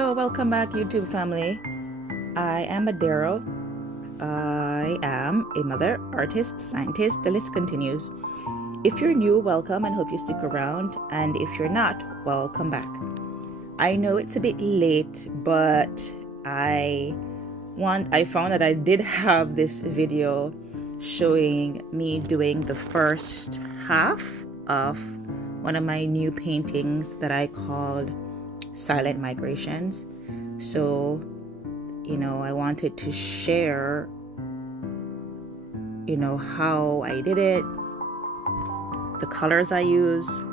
Hello, welcome back, YouTube family. I am Adero. I am a mother, artist, scientist. The list continues. If you're new, welcome and hope you stick around. And if you're not, welcome back. I know it's a bit late, but I found that I did have this video showing me doing the first half of one of my new paintings that I called Silent Migrations. So, I wanted to share, how I did it, the colors I use,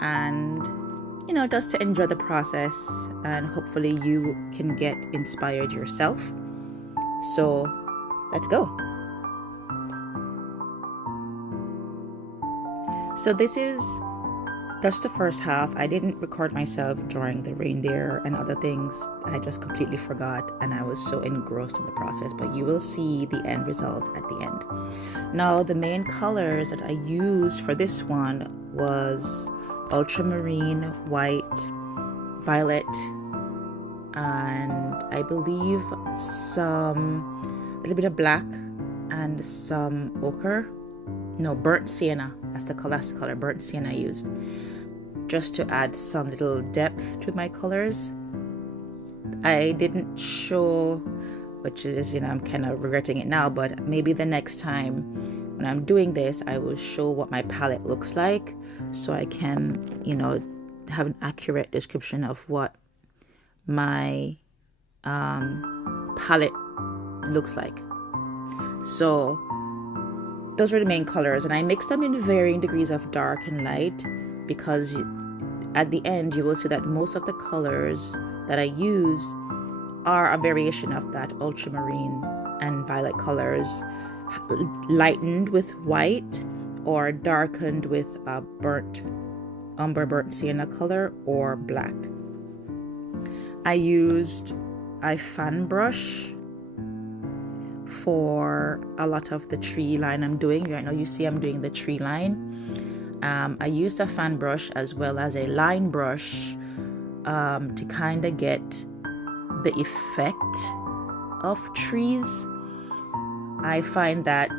and, just to enjoy the process, and hopefully you can get inspired yourself. So, let's go. So this is just the first half. I didn't record myself drawing the reindeer and other things. I just completely forgot and I was so engrossed in the process, but you will see the end result at the end. Now, the main colors that I used for this one was ultramarine, white, violet, and I believe a little bit of black and some ochre. No, burnt sienna. That's the color burnt sienna I used, just to add some little depth to my colors. I didn't show, which is, I'm kind of regretting it now, but maybe the next time when I'm doing this, I will show what my palette looks like so I can, have an accurate description of what my palette looks like. So those are the main colors, and I mix them in varying degrees of dark and light, because at the end you will see that most of the colors that I use are a variation of that ultramarine and violet colors, lightened with white or darkened with a burnt sienna color or black. I used a fan brush for a lot of the tree line I'm doing. Right now you see I'm doing the tree line. I used a fan brush as well as a line brush to kind of get the effect of trees. I find that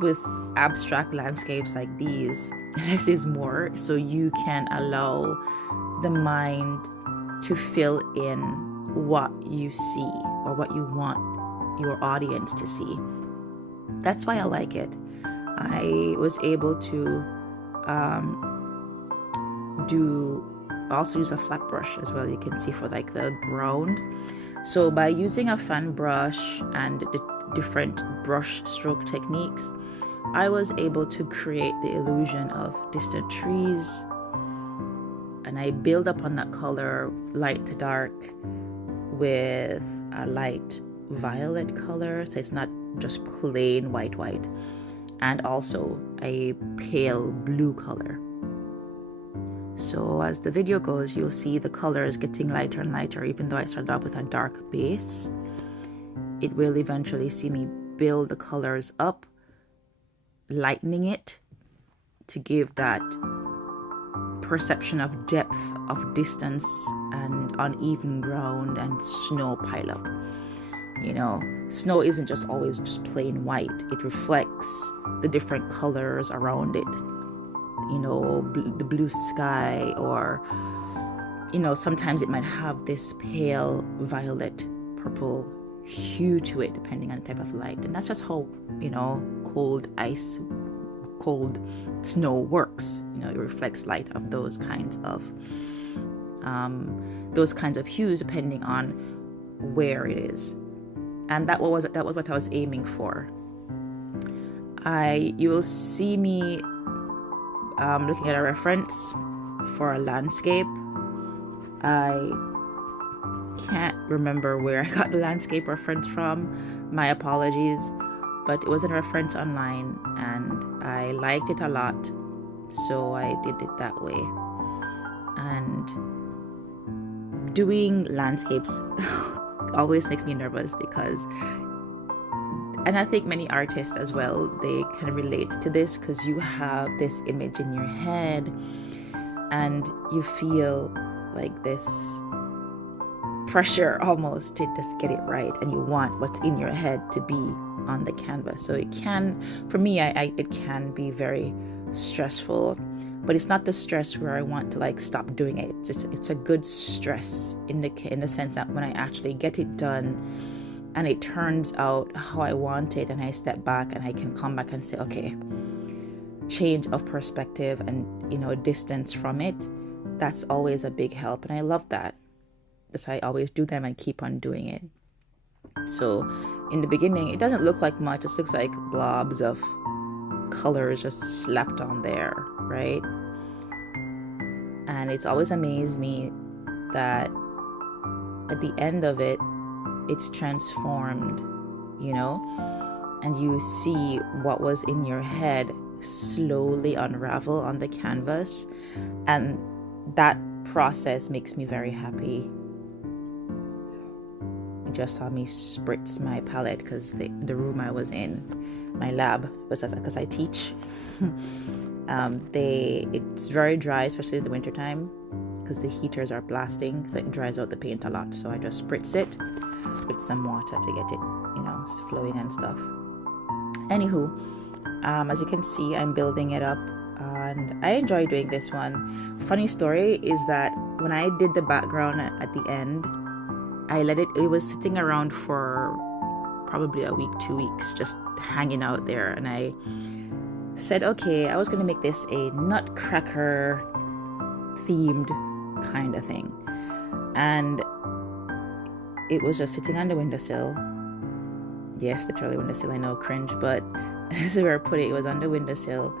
with abstract landscapes like these, less is more, so you can allow the mind to fill in what you see or what you want your audience to see. That's why I like it. I was able to also use a flat brush as well, you can see, for like the ground. So by using a fan brush and the different brush stroke techniques, I was able to create the illusion of distant trees, and I build up on that color, light to dark, with a light violet color, so it's not just plain white, and also a pale blue color. So as the video goes, you'll see the colors getting lighter and lighter. Even though I started off with a dark base, it will eventually see me build the colors up, lightening it to give that perception of depth, of distance, and uneven ground and snow pileup. Snow isn't just always just plain white. It reflects the different colors around it. The blue sky, or, sometimes it might have this pale violet, purple hue to it, depending on the type of light. And that's just how, cold snow works. It reflects light of those kinds of hues, depending on where it is. And that was what I was aiming for. You will see me looking at a reference for a landscape. I can't remember where I got the landscape reference from. My apologies, but it was a reference online and I liked it a lot, so I did it that way. And doing landscapes always makes me nervous, and I think many artists as well, they can relate to this, because you have this image in your head and you feel like this pressure almost to just get it right, and you want what's in your head to be on the canvas. So it can, for me, it can be very stressful, but it's not the stress where I want to like stop doing it. It's a good stress in the sense that when I actually get it done and it turns out how I want it, and I step back and I can come back and say, okay, change of perspective and, distance from it, that's always a big help. And I love that. That's why I always do them and keep on doing it. So in the beginning, it doesn't look like much. It just looks like blobs of colors just slapped on there, right? And it's always amazed me that at the end of it, it's transformed, and you see what was in your head slowly unravel on the canvas. And that process makes me very happy. You just saw me spritz my palette because the room I was in, my lab, because I teach, it's very dry, especially in the wintertime, because the heaters are blasting, so it dries out the paint a lot. So I just spritz it with some water to get it, flowing and stuff. Anywho, as you can see, I'm building it up, and I enjoy doing this one. Funny story is that when I did the background at the end, I let it was sitting around for probably a week, 2 weeks, just hanging out there, and I said, okay, I was going to make this a nutcracker themed kind of thing, and it was just sitting on the windowsill. Yes, literally windowsill, I know, cringe, but this is where I put it. It was on the windowsill,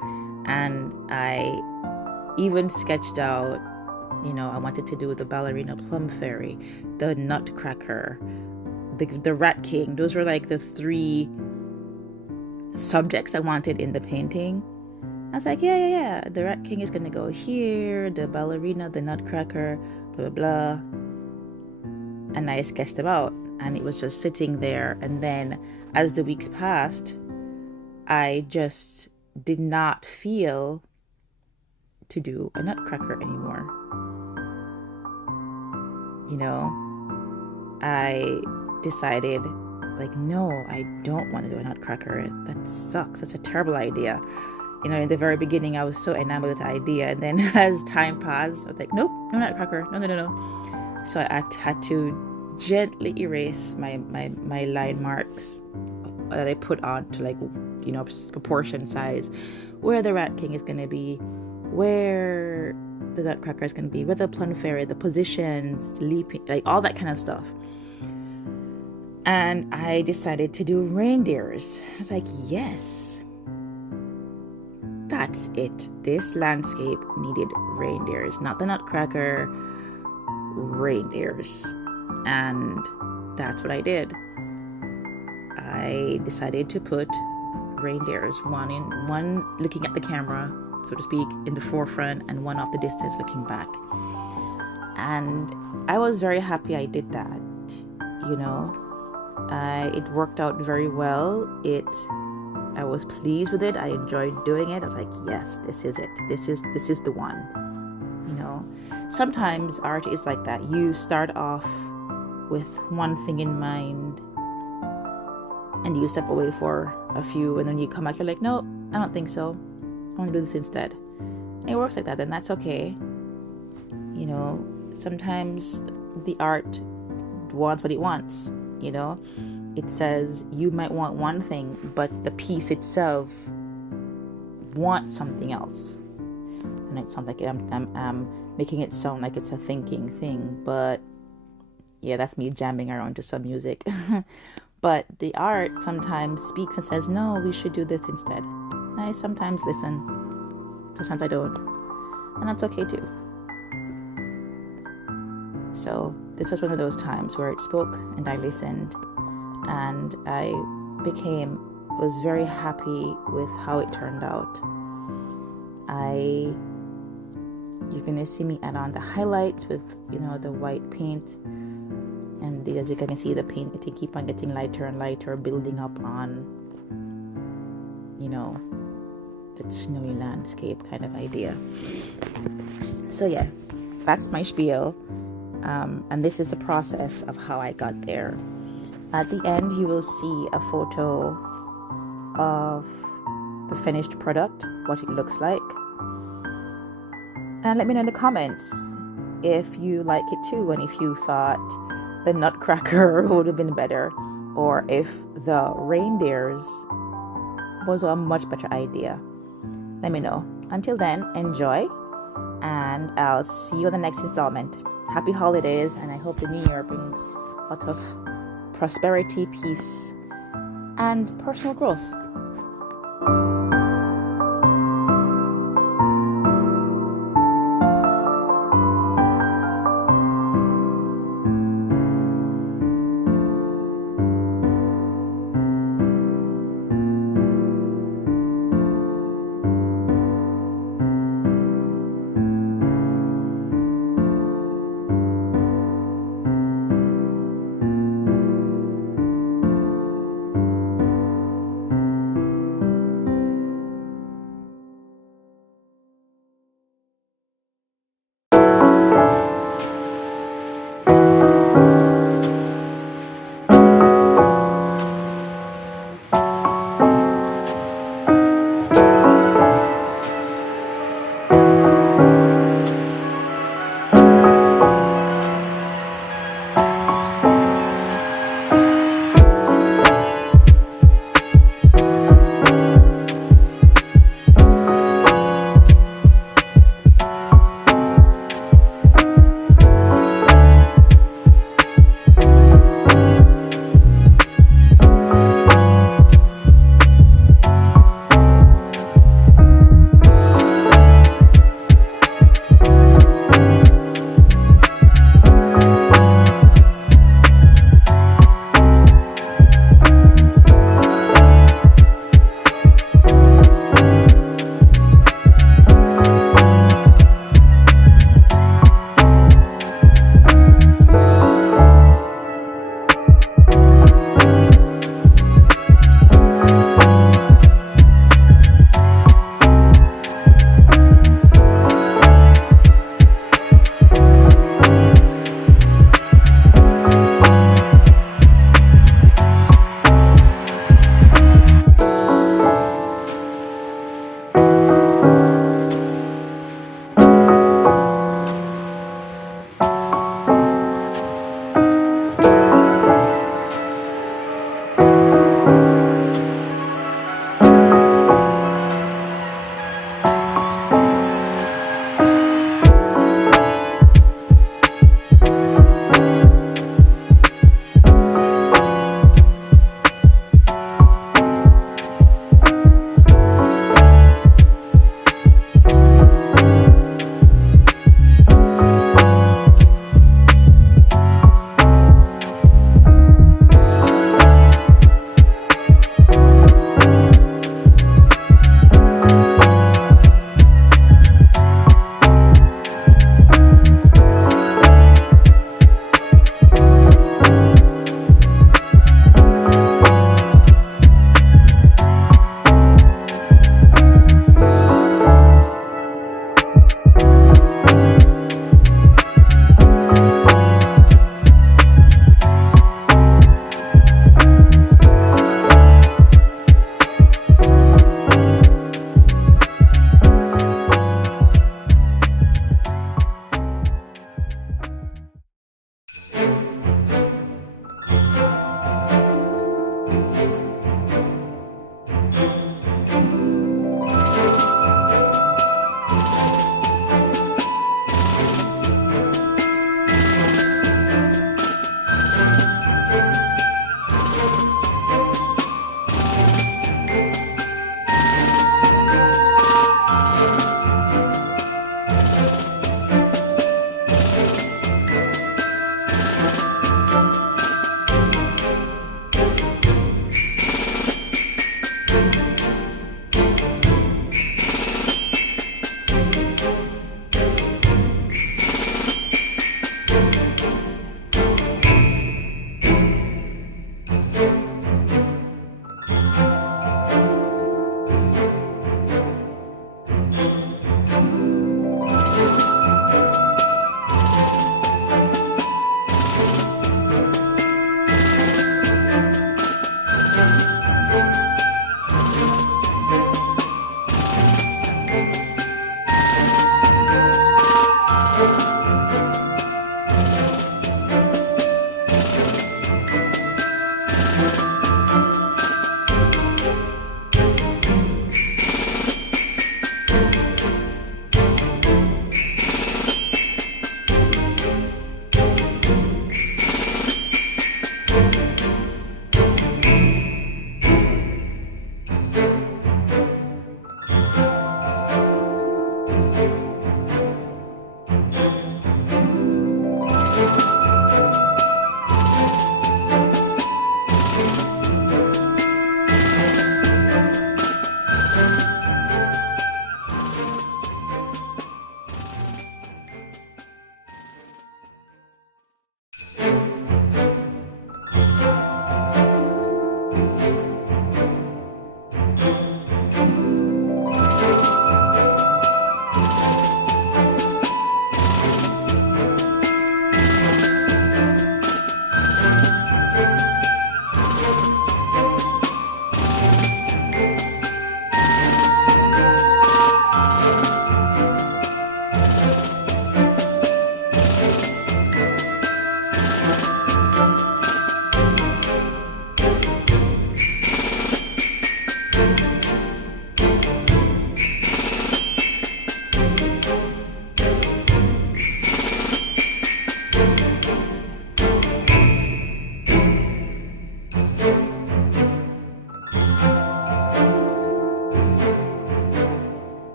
and I even sketched out, I wanted to do the ballerina plum fairy, the nutcracker, the rat king. Those were like the 3 subjects I wanted in the painting. I was like, yeah, the rat king is gonna go here, the ballerina, the nutcracker, blah blah blah. And I sketched them out, and it was just sitting there. And then as the weeks passed, I just did not feel to do a nutcracker anymore. I decided, like, no, I don't want to do a nutcracker. That sucks. That's a terrible idea. In the very beginning, I was so enamored with the idea. And then as time passed, I was like, nope, no nutcracker. No. So I had to gently erase my line marks that I put on to, like, proportion size, where the rat king is going to be, where the nutcracker is going to be, where the plum fairy, the positions, leaping, like all that kind of stuff. And I decided to do reindeers. I was like, yes, that's it. This landscape needed reindeers, not the nutcracker, reindeers. And that's what I did. I decided to put reindeers, one looking at the camera, so to speak, in the forefront, and one off the distance looking back. And I was very happy I did that. It worked out very well. I was pleased with it. I enjoyed doing it. I was like, yes, this is it. This is the one. Sometimes art is like that. You start off with one thing in mind, and you step away for a few, and then you come back, you're like, no, I don't think so. I want to do this instead. And it works like that, and that's okay. Sometimes the art wants what it wants. It says you might want one thing, but the piece itself wants something else. And it sounds like I'm making it sound like it's a thinking thing, but yeah, that's me jamming around to some music. But the art sometimes speaks and says, no, we should do this instead. I sometimes listen, sometimes I don't, and that's okay too. So this was one of those times where it spoke and I listened, and I was very happy with how it turned out. You're gonna see me add on the highlights with the white paint, and as you can see, the paint keep on getting lighter and lighter, building up on that snowy landscape kind of idea. So yeah, that's my spiel. And this is the process of how I got there. At the end, you will see a photo of the finished product, what it looks like. And let me know in the comments if you like it too, and if you thought the nutcracker would have been better, or if the reindeers was a much better idea. Let me know. Until then, enjoy, and I'll see you on the next installment. Happy holidays, and I hope the new year brings a lot of prosperity, peace, and personal growth.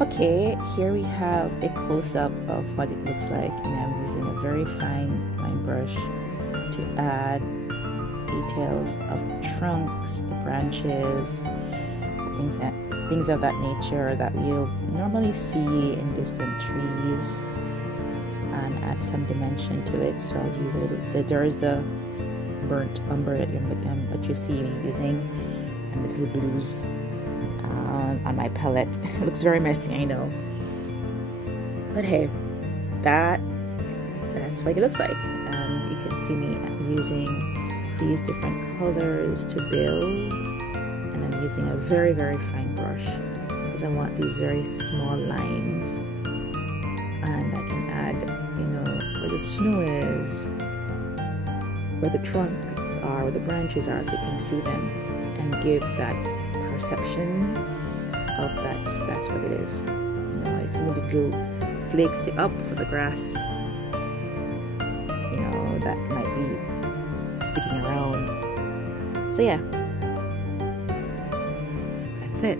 Okay, here we have a close-up of what it looks like, and I'm using a very fine brush to add details of the trunks, the branches, things of that nature that we'll normally see in distant trees, and add some dimension to it. So I'll use a little, there's the burnt umber that you see me using, and the little blues on my palette. It looks very messy, I know, but hey, that's what it looks like. And you can see me using these different colors to build, and I'm using a very fine brush because I want these very small lines, and I can add, you know, where the snow is, where the trunks are, where the branches are, so you can see them and give that perception of that's what it is. You know, I see the little flakes up for the grass, you know, that might be sticking around. So yeah, that's it.